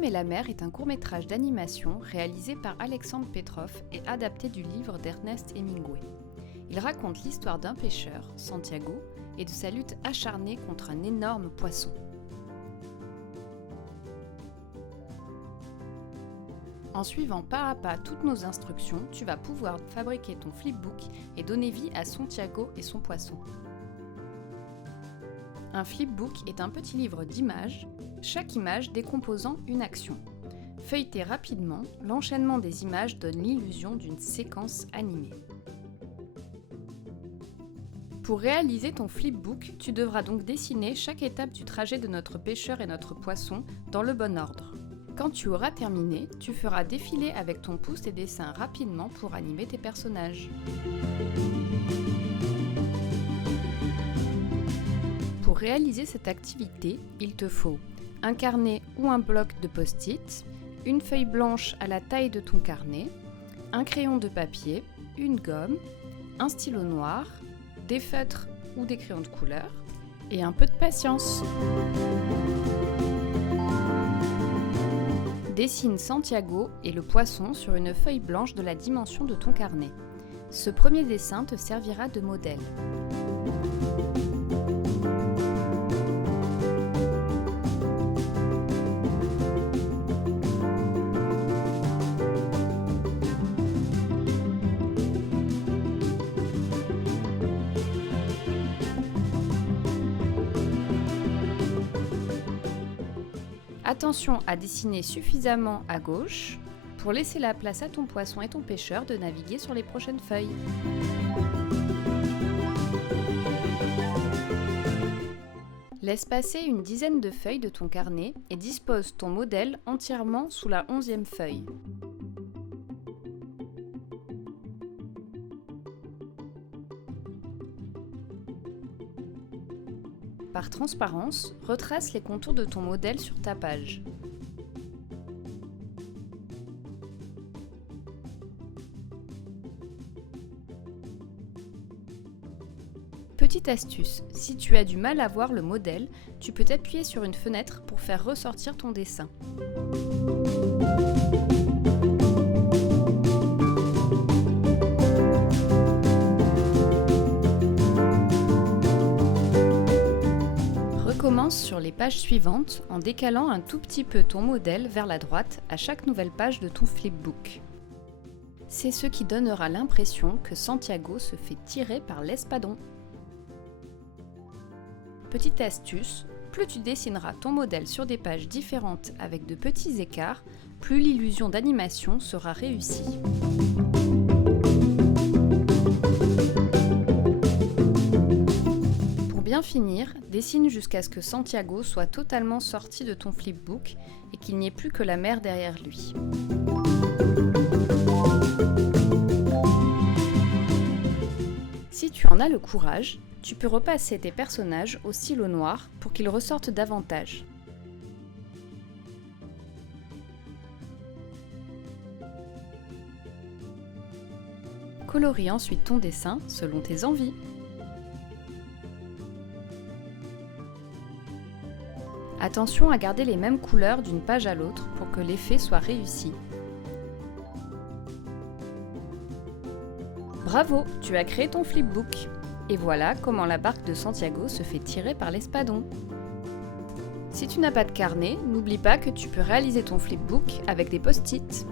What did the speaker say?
L'homme et la mer est un court-métrage d'animation réalisé par Alexandre Petrov et adapté du livre d'Ernest Hemingway. Il raconte l'histoire d'un pêcheur, Santiago, et de sa lutte acharnée contre un énorme poisson. En suivant pas à pas toutes nos instructions, tu vas pouvoir fabriquer ton flipbook et donner vie à Santiago et son poisson. Un flipbook est un petit livre d'images, chaque image décomposant une action. Feuilleté rapidement, l'enchaînement des images donne l'illusion d'une séquence animée. Pour réaliser ton flipbook, tu devras donc dessiner chaque étape du trajet de notre pêcheur et notre poisson dans le bon ordre. Quand tu auras terminé, tu feras défiler avec ton pouce tes dessins rapidement pour animer tes personnages. Pour réaliser cette activité, il te faut un carnet ou un bloc de post-it, une feuille blanche à la taille de ton carnet, un crayon de papier, une gomme, un stylo noir, des feutres ou des crayons de couleur et un peu de patience. Dessine Santiago et le poisson sur une feuille blanche de la dimension de ton carnet. Ce premier dessin te servira de modèle. Attention à dessiner suffisamment à gauche pour laisser la place à ton poisson et ton pêcheur de naviguer sur les prochaines feuilles. Laisse passer une dizaine de feuilles de ton carnet et dispose ton modèle entièrement sous la 11e feuille. Par transparence, retrace les contours de ton modèle sur ta page. Petite astuce, si tu as du mal à voir le modèle, tu peux t'appuyer sur une fenêtre pour faire ressortir ton dessin. Recommence sur les pages suivantes en décalant un tout petit peu ton modèle vers la droite à chaque nouvelle page de ton flipbook. C'est ce qui donnera l'impression que Santiago se fait tirer par l'espadon. Petite astuce, plus tu dessineras ton modèle sur des pages différentes avec de petits écarts, plus l'illusion d'animation sera réussie. Pour bien finir, dessine jusqu'à ce que Santiago soit totalement sorti de ton flipbook et qu'il n'y ait plus que la mer derrière lui. Si tu en as le courage, tu peux repasser tes personnages au stylo noir pour qu'ils ressortent davantage. Colorie ensuite ton dessin selon tes envies. Attention à garder les mêmes couleurs d'une page à l'autre pour que l'effet soit réussi. Bravo, tu as créé ton flipbook! Et voilà comment la barque de Santiago se fait tirer par l'espadon. Si tu n'as pas de carnet, n'oublie pas que tu peux réaliser ton flipbook avec des post-it.